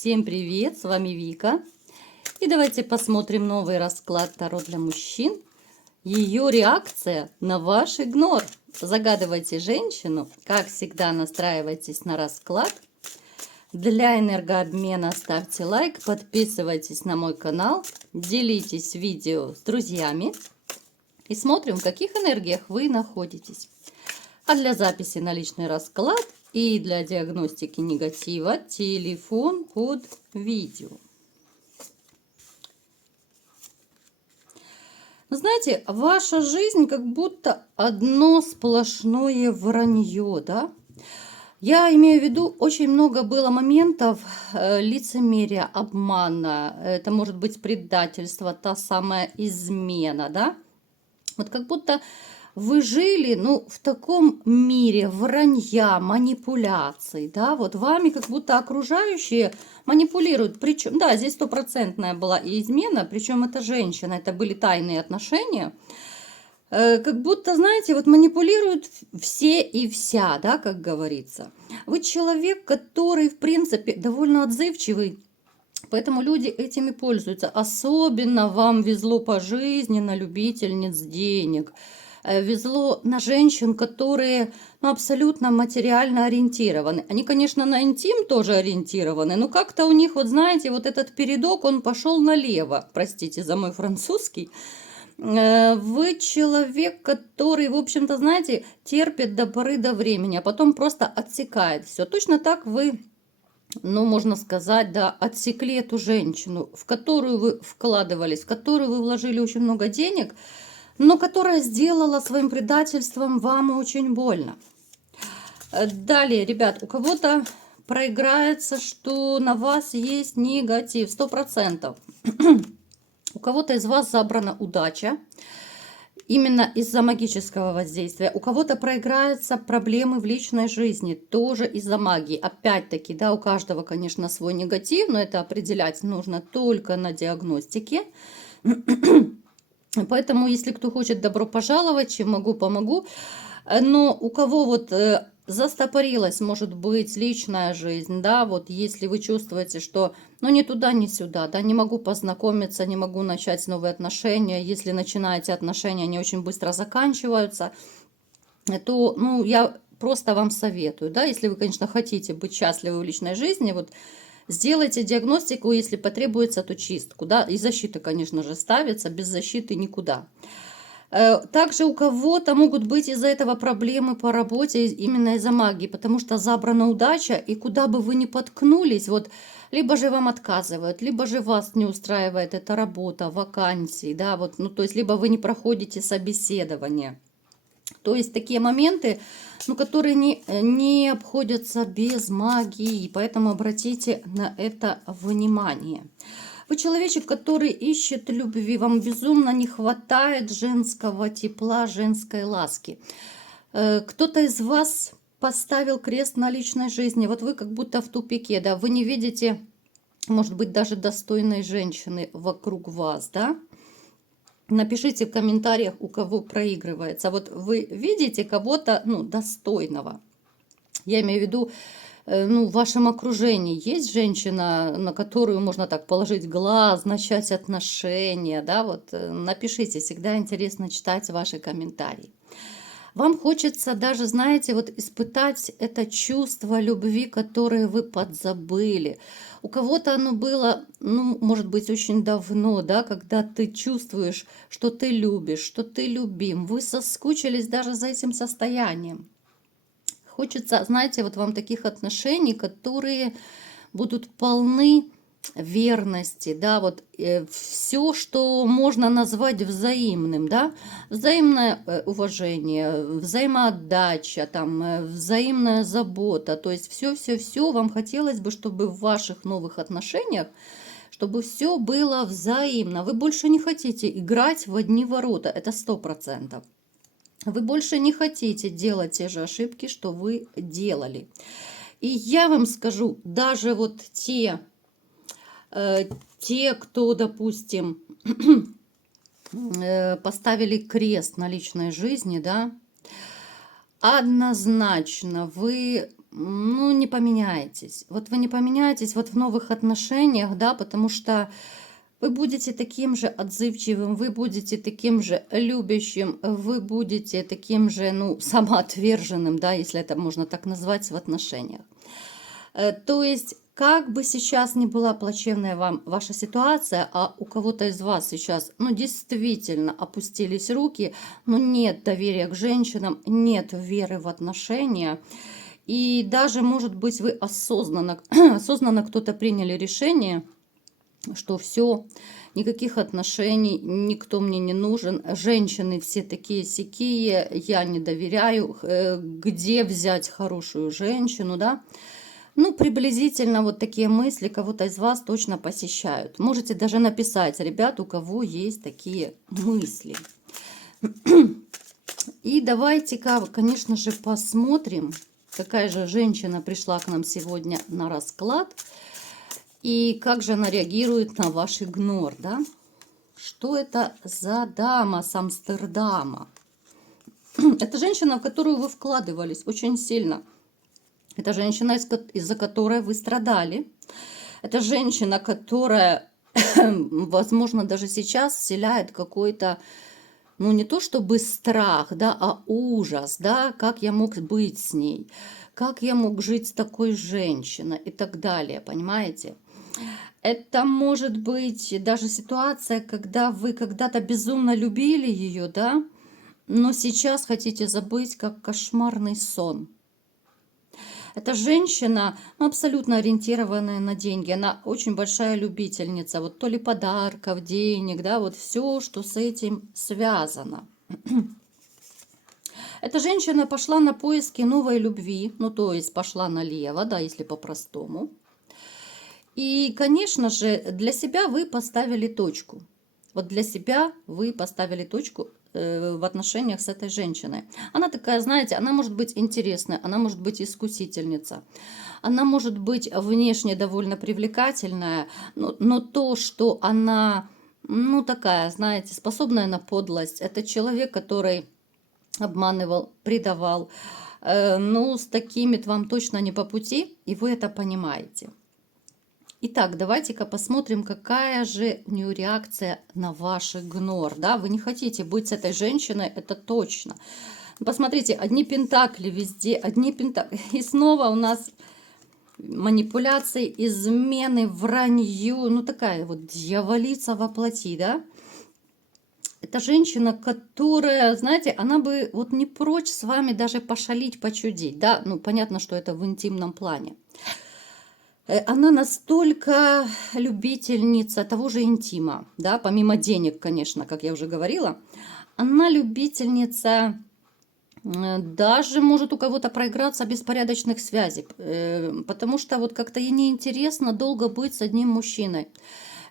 Всем привет, с вами Вика. И давайте посмотрим новый расклад Таро для мужчин. Ее реакция на ваш игнор. Загадывайте женщину, как всегда настраивайтесь на расклад. Для энергообмена ставьте лайк, подписывайтесь на мой канал, делитесь видео с друзьями. И смотрим, в каких энергиях вы находитесь. А для записи на личный расклад и для диагностики негатива телефон под видео. Знаете, ваша жизнь как будто одно сплошное вранье, да? Я имею в виду, очень много было моментов лицемерия, обмана. Это может быть предательство, та самая измена, да? Вот как будто вы жили, ну, в таком мире вранья, манипуляций, да, вот вами как будто окружающие манипулируют. Причем, да, здесь стопроцентная была и измена, причем это женщина, это были тайные отношения. Как будто, знаете, вот манипулируют все и вся, да, как говорится. Вы человек, который, в принципе, довольно отзывчивый. Поэтому люди этими пользуются. Особенно вам везло по жизни на любительниц денег. Везло на женщин, которые абсолютно материально ориентированы. Они, конечно, на интим тоже ориентированы, но как-то у них, вот знаете, вот этот передок, он пошел налево. Простите за мой французский. Вы человек, который, в общем-то, знаете, терпит до поры до времени, а потом просто отсекает все. Точно так вы... Ну, можно сказать, да, отсекли эту женщину, в которую вы вкладывались, в которую вы вложили очень много денег, но которая сделала своим предательством вам очень больно. Далее, ребят, у кого-то проиграется, что на вас есть негатив, 100%. У кого-то из вас забрана удача. Именно из-за магического воздействия. У кого-то проиграются проблемы в личной жизни, тоже из-за магии. Опять-таки, да, у каждого, конечно, свой негатив, но это определять нужно только на диагностике. Поэтому, если кто хочет добро пожаловать, чем могу, помогу. Но у кого вот застопорилась, может быть, личная жизнь, да, вот если вы чувствуете, что, ну, ни туда, ни сюда, да, не могу познакомиться, не могу начать новые отношения, если начинаете отношения, они очень быстро заканчиваются, то, ну, я просто вам советую, да, если вы, конечно, хотите быть счастливы в личной жизни, вот, сделайте диагностику, если потребуется, то чистку, да, и защита, конечно же, ставится, без защиты никуда. Также у кого-то могут быть из-за этого проблемы по работе, именно из-за магии, потому что забрана удача, и куда бы вы ни поткнулись, вот, либо же вам отказывают, либо же вас не устраивает эта работа, вакансии, да, вот, ну, то есть, либо вы не проходите собеседование. То есть, такие моменты, ну, которые не обходятся без магии, поэтому обратите на это внимание. Вы человечек, который ищет любви, вам безумно не хватает женского тепла, женской ласки. Кто-то из вас поставил крест на личной жизни, вот вы как будто в тупике, да, вы не видите, может быть, даже достойной женщины вокруг вас, да. Напишите в комментариях, у кого проигрывается. Вот вы видите кого-то, ну, достойного. Я имею в виду, ну, в вашем окружении есть женщина, на которую можно так положить глаз, начать отношения, да, вот напишите, всегда интересно читать ваши комментарии. Вам хочется даже, знаете, вот испытать это чувство любви, которое вы подзабыли. У кого-то оно было, ну, может быть, очень давно, да, когда ты чувствуешь, что ты любишь, что ты любим. Вы соскучились даже за этим состоянием. Хочется, знаете, вот вам таких отношений, которые будут полны верности, да, вот все, что можно назвать взаимным, да, взаимное уважение, взаимоотдача, там, взаимная забота, то есть все вам хотелось бы, чтобы в ваших новых отношениях, чтобы все было взаимно. Вы больше не хотите играть в одни ворота, это 100%. Вы больше не хотите делать те же ошибки, что вы делали. И я вам скажу, даже вот те, кто, допустим, поставили крест на личной жизни, да, однозначно вы ну, не поменяетесь. Вот вы не поменяетесь вот в новых отношениях, да, потому что вы будете таким же отзывчивым, вы будете таким же любящим, вы будете таким же, ну, самоотверженным, да, если это можно так назвать, в отношениях. То есть, как бы сейчас ни была плачевная вам ваша ситуация, а у кого-то из вас сейчас, ну, действительно опустились руки, ну, нет доверия к женщинам, нет веры в отношения, и даже, может быть, вы осознанно, осознанно кто-то приняли решение, что все, никаких отношений, никто мне не нужен, женщины все такие сякие, я не доверяю, где взять хорошую женщину, да? Ну, приблизительно вот такие мысли кого-то из вас точно посещают. Можете даже написать, ребят, у кого есть такие мысли. И давайте-ка, конечно же, посмотрим, какая же женщина пришла к нам сегодня на расклад. И как же она реагирует на ваш игнор, да? Что это за дама с Амстердама? Это женщина, в которую вы вкладывались очень сильно. Это женщина, из-за которой вы страдали. Это женщина, которая, возможно, даже сейчас вселяет какой-то, ну, не то чтобы страх, да, а ужас, да, как я мог быть с ней, как я мог жить с такой женщиной и так далее, понимаете? Это может быть даже ситуация, когда вы когда-то безумно любили ее, да, но сейчас хотите забыть, как кошмарный сон. Эта женщина, ну, абсолютно ориентированная на деньги, она очень большая любительница, вот то ли подарков, денег, да, вот все, что с этим связано. Эта женщина пошла на поиски новой любви, ну, то есть пошла налево, да, если по-простому. И, конечно же, для себя вы поставили точку. Вот для себя вы поставили точку в отношениях с этой женщиной. Она такая, знаете, она может быть интересная, она может быть искусительница, она может быть внешне довольно привлекательная, но то, что она, ну, такая, знаете, способная на подлость, это человек, который обманывал, предавал, ну, с такими вам точно не по пути, и вы это понимаете. Итак, давайте-ка посмотрим, какая же у нее реакция на ваш игнор. Да, вы не хотите быть с этой женщиной, это точно. Посмотрите, одни пентакли везде, одни пентакли. И снова у нас манипуляции, измены, вранье. Ну, такая вот дьяволица во плоти, да. Это женщина, которая, знаете, она бы вот не прочь с вами даже пошалить, почудить. Да, ну, понятно, что это в интимном плане. Она настолько любительница того же интима, да, помимо денег, конечно, как я уже говорила. Она любительница, даже может у кого-то проиграться беспорядочных связей, потому что вот как-то ей неинтересно долго быть с одним мужчиной.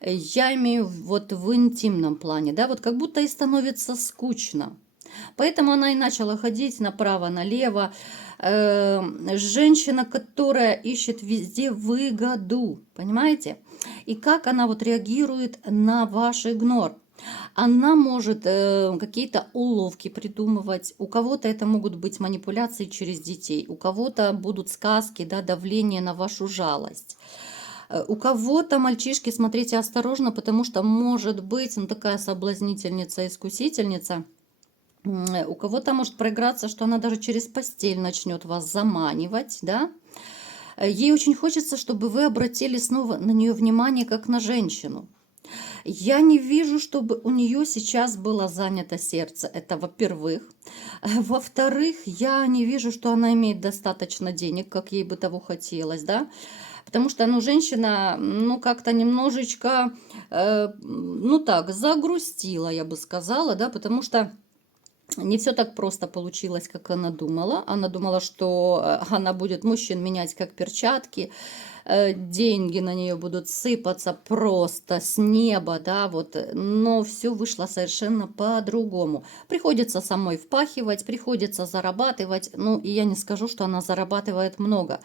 Я имею вот в интимном плане, да, вот как будто и становится скучно. Поэтому она и начала ходить направо-налево. Женщина, которая ищет везде выгоду, понимаете? И как она вот реагирует на ваш игнор? Она может какие-то уловки придумывать. У кого-то это могут быть манипуляции через детей, у кого-то будут сказки, да, давление на вашу жалость. У кого-то, мальчишки, смотрите осторожно, потому что может быть, ну, такая соблазнительница, искусительница. У кого-то может проиграться, что она даже через постель начнет вас заманивать, да. Ей очень хочется, чтобы вы обратили снова на нее внимание, как на женщину. Я не вижу, чтобы у нее сейчас было занято сердце. Это во-первых. Во-вторых, я не вижу, что она имеет достаточно денег, как ей бы того хотелось, да. Потому что, ну, женщина, ну, как-то немножечко, ну, так, загрустила, я бы сказала, да, потому что не все так просто получилось, как она думала. Она думала, что она будет мужчин менять как перчатки, деньги на нее будут сыпаться просто с неба, да, вот. Но все вышло совершенно по-другому. Приходится самой впахивать, приходится зарабатывать. Ну, и я не скажу, что она зарабатывает много.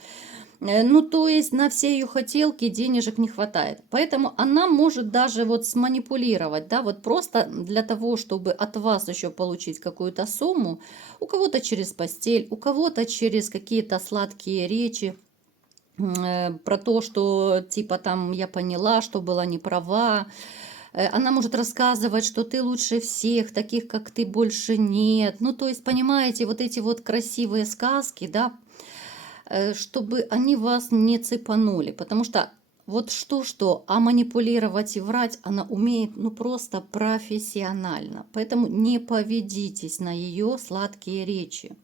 Ну, то есть на все ее хотелки денежек не хватает. Поэтому она может даже вот сманипулировать, да, вот просто для того, чтобы от вас еще получить какую-то сумму, у кого-то через постель, у кого-то через какие-то сладкие речи, про то, что типа там я поняла, что была не права. Она может рассказывать, что ты лучше всех, таких как ты больше нет. Ну, то есть, понимаете, вот эти вот красивые сказки, да, чтобы они вас не цепанули. Потому что вот что-что, а манипулировать и врать она умеет, ну, просто профессионально. Поэтому не поведитесь на ее сладкие речи.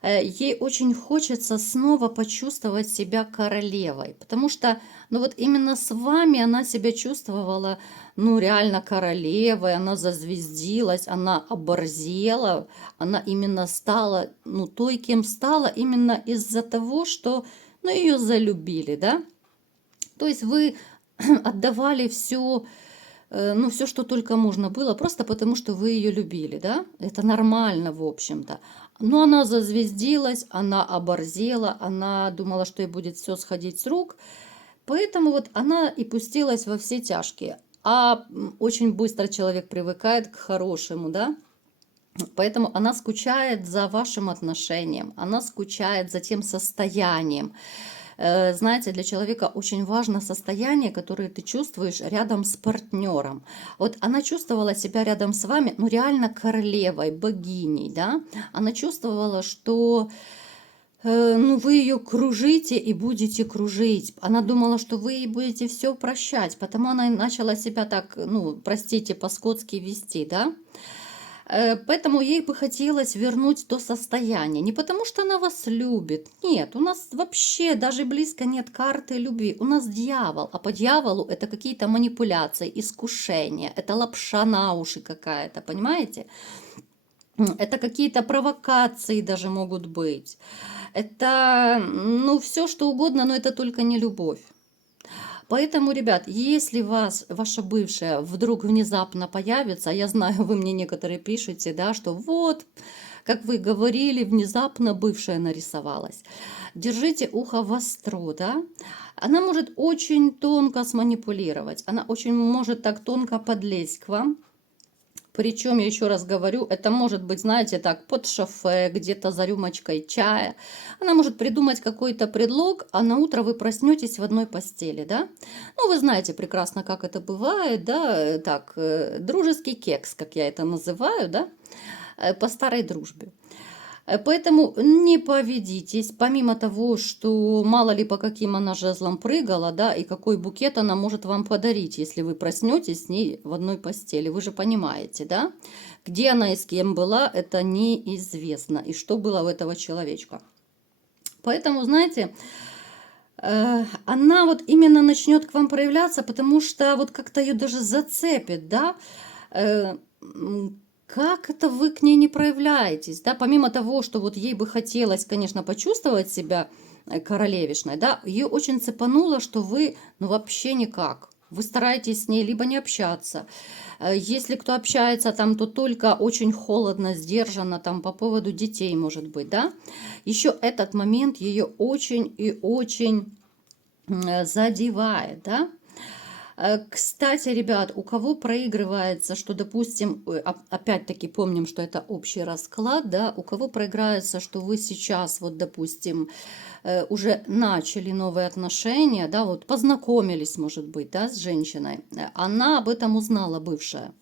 Ей очень хочется снова почувствовать себя королевой, потому что, ну вот именно с вами она себя чувствовала, ну реально королевой, она зазвездилась, она оборзела, она именно стала, ну той, кем стала, именно из-за того, что, ну ее залюбили, да? То есть вы отдавали все, ну, все, что только можно было, просто потому, что вы ее любили, да? Это нормально, в общем-то. Но она зазвездилась, она оборзела, она думала, что ей будет все сходить с рук, поэтому вот она и пустилась во все тяжкие. А очень быстро человек привыкает к хорошему, да? Поэтому она скучает за вашим отношением, она скучает за тем состоянием. Знаете, для человека очень важно состояние, которое ты чувствуешь рядом с партнером. Вот она чувствовала себя рядом с вами, ну реально королевой, богиней, да? Она чувствовала, что ну, вы ее кружите и будете кружить. Она думала, что вы ей будете все прощать, потому она и начала себя так, ну, простите, по-скотски вести, да? Поэтому ей бы хотелось вернуть то состояние. Не потому, что она вас любит. Нет, у нас вообще даже близко нет карты любви. У нас дьявол. А по дьяволу это какие-то манипуляции, искушения. Это лапша на уши какая-то, понимаете? Это какие-то провокации даже могут быть. Это, ну, все что угодно, но это только не любовь. Поэтому, ребят, если вас, ваша бывшая вдруг внезапно появится, я знаю, вы мне некоторые пишете, да, что вот, как вы говорили, внезапно бывшая нарисовалась. Держите ухо востро, да. Она может очень тонко сманипулировать, она очень может так тонко подлезть к вам. Причем, я еще раз говорю, это может быть, знаете, так, под шофе, где-то за рюмочкой чая. Она может придумать какой-то предлог, а на утро вы проснетесь в одной постели, да? Ну, вы знаете прекрасно, как это бывает, да? Так, дружеский кекс, как я это называю, да? По старой дружбе. Поэтому не поведитесь, помимо того, что мало ли по каким она жезлам прыгала, да, и какой букет она может вам подарить, если вы проснетесь с ней в одной постели. Вы же понимаете, да? Где она и с кем была, это неизвестно. И что было у этого человечка. Поэтому, знаете, она вот именно начнет к вам проявляться, потому что вот как-то ее даже зацепит, да? Как это вы к ней не проявляетесь, да? Помимо того, что вот ей бы хотелось, конечно, почувствовать себя королевишной, да, ее очень цепануло, что вы, ну, вообще никак. Вы стараетесь с ней либо не общаться. Если кто общается там, то только очень холодно, сдержанно, там по поводу детей, может быть, да. Еще этот момент ее очень и очень задевает, да. Кстати, ребят, у кого проигрывается, что, допустим, опять-таки помним, что это общий расклад, да, у кого проиграется, что вы сейчас, вот, допустим, уже начали новые отношения, да, вот познакомились, может быть, да, с женщиной, она об этом узнала, бывшая.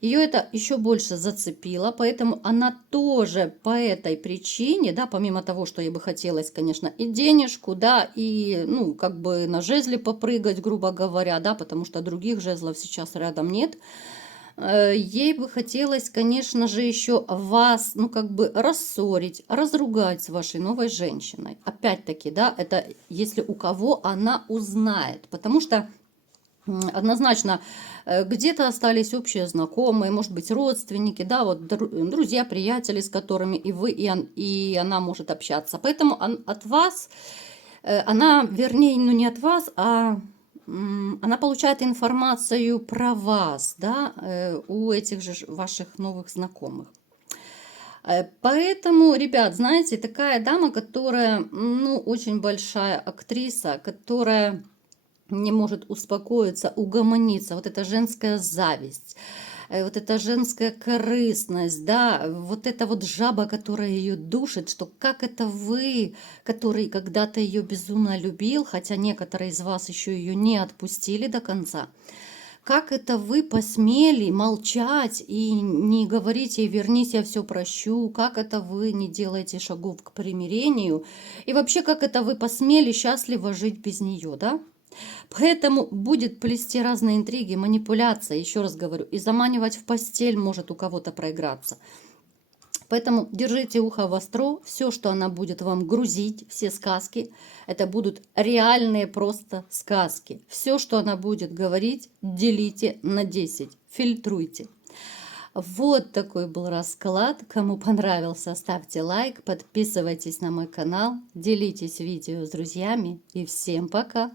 Ее это еще больше зацепило, поэтому она тоже по этой причине, да, помимо того, что ей бы хотелось, конечно, и денежку, да, и, ну, как бы на жезле попрыгать, грубо говоря, да, потому что других жезлов сейчас рядом нет, ей бы хотелось, конечно же, еще вас, ну, как бы рассорить, разругать с вашей новой женщиной. Опять-таки, да, это если у кого она узнает, потому что однозначно, где-то остались общие знакомые, может быть, родственники, да, вот друзья, приятели, с которыми и вы, и она может общаться. Поэтому от вас, она, вернее, ну не от вас, а она получает информацию про вас, да, у этих же ваших новых знакомых. Поэтому, ребят, знаете, такая дама, которая, ну, очень большая актриса, которая не может успокоиться, угомониться. Вот эта женская зависть, вот эта женская корыстность, да, вот эта вот жаба, которая ее душит, что как это вы, который когда-то ее безумно любил, хотя некоторые из вас еще ее не отпустили до конца, как это вы посмели молчать и не говорить ей «вернись, я все прощу», как это вы не делаете шагов к примирению, и вообще как это вы посмели счастливо жить без нее, да? Поэтому будет плести разные интриги, манипуляции, еще раз говорю, и заманивать в постель может у кого-то проиграться. Поэтому держите ухо востро, все, что она будет вам грузить, все сказки, это будут реальные просто сказки. Все, что она будет говорить, делите на 10, фильтруйте. Вот такой был расклад. Кому понравился, ставьте лайк, подписывайтесь на мой канал, делитесь видео с друзьями и всем пока!